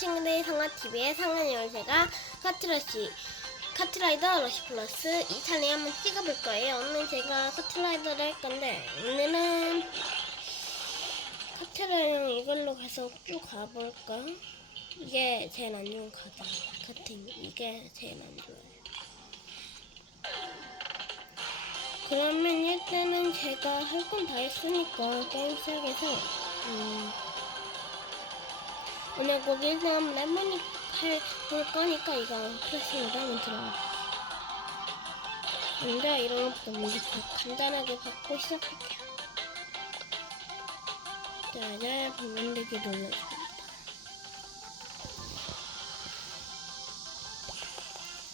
친구들 성화TV의 상은이와 제가 카트러시 카트라이더 러시 플러스 2탄에 한번 찍어볼 거예요. 오늘 제가 카트라이더를 할 건데 오늘은 카트라이더 이걸로 가서 쭉 가볼까? 이게 제일 안 좋은 카드 같은 이게 제일 안 좋아요. 그러면 일단은 제가 할 건 다 했으니까 게임 시작해서 음, 오늘 꼭 1등 한번 할머니 해볼 거니까 이거 플러스로 한번 들어가. 근데 이런 것도 먼저 간단하게 받고 시작할게요. 자, 이제 번만들기 눌러줍니다.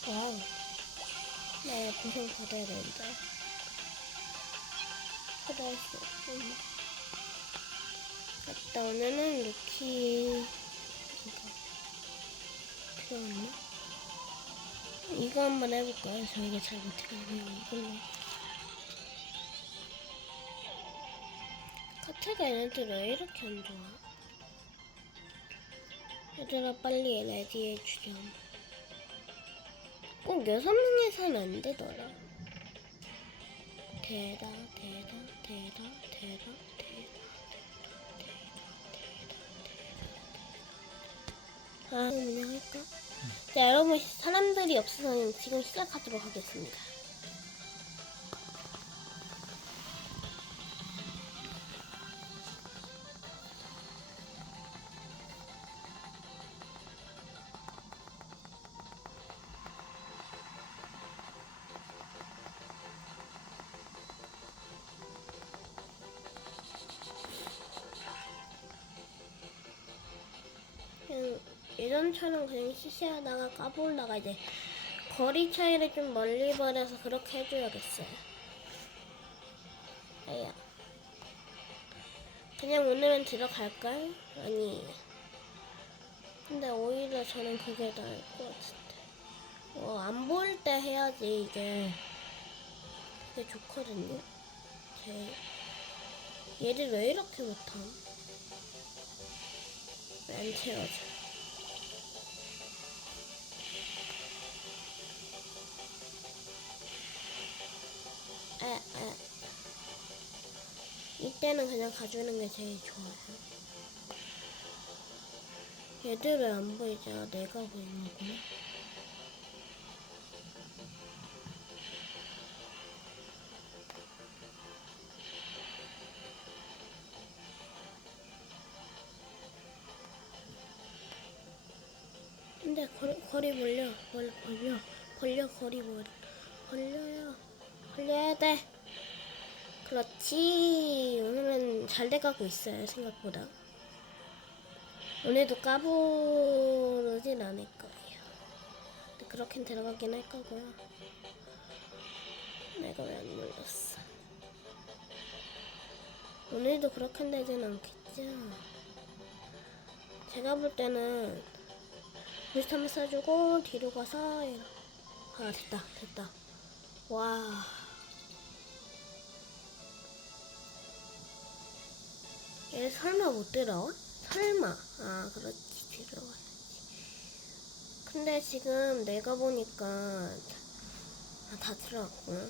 와우. 네, 고생 받아야 되는데. 초대할 수 없구나. 일단 오늘은 루키 이거 필요 없나? 이거 한번 해볼까요? 저 이거 잘 못해가지고 이걸로 카트가 얘네들 왜 이렇게 안 좋아? 얘들아 빨리 레디해 주렴 꼭 여섯 명이서는 안 되더라 대다 대다 대다 대다 아, 그냥 할까? 자, 여러분, 사람들이 없어서 지금 시작하도록 하겠습니다. 예전처럼 그냥 시시하다가 까불다가 이제 거리 차이를 좀 멀리 버려서 그렇게 해줘야겠어요. 아야. 그냥 오늘은 들어갈까요? 아니. 근데 오히려 저는 그게 나을 것 같은데. 어, 안 보일 때 해야지 이게 그게 좋거든요. 제 얘를 왜 이렇게 못함? 왜안 채워져? 때는 그냥 가주는 게 제일 좋아요. 얘들 왜 안 보이지? 아, 내가 보이는 거구나. 근데 거리, 거리 벌려, 벌려, 벌려, 거리 벌려, 벌려요. 벌려야 돼. 그렇지. 오늘은 잘 돼가고 있어요, 생각보다. 오늘도 까부르진 않을 거예요. 근데 그렇긴 들어가긴 할 거고요. 내가 왜안 눌렀어? 오늘도 그렇게 되진 않겠죠? 제가 볼 때는 한번 써주고 뒤로 가서 이렇게. 아 됐다 됐다 와 얘 설마 못 들어와? 설마. 아 그렇지. 뒤로 와야지. 근데 지금 내가 보니까 아, 다 들어왔구나.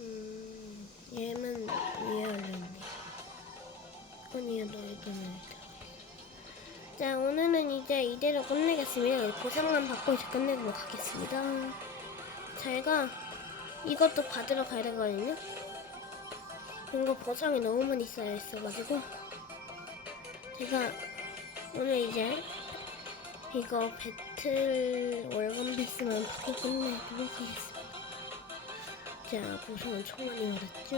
음 얘만 위에 올렸네. 아니야 너의 돈을 자 오늘은 이제 이대로 끝내겠습니다. 보상만 받고 이제 끝내도록 하겠습니다. 제가 이것도 받으러 가야 되거든요? 이거 보상이 너무 많이 쌓여 있어가지고. 제가 오늘 이제 이거 배틀 월간 비스만 받고 끝내도록 하겠습니다. 자 보상 엄청 많이 받았죠?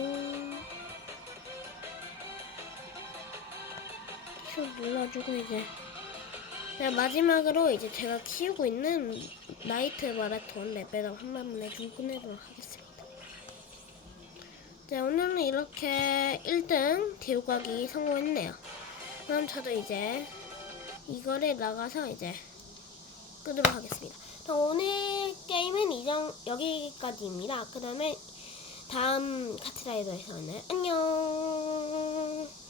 쭉 눌러주고 이제 자 마지막으로 이제 제가 키우고 있는 나이트 마라톤 레벨업 한 번만 해주고 끝내도록 하겠습니다. 자 오늘은 이렇게 1등 대우가기 성공했네요. 그럼 저도 이제 이거를 나가서 이제 끄도록 하겠습니다. 자, 오늘 게임은 이정 여기까지입니다. 그 다음에 다음 카트라이더에서는 안녕.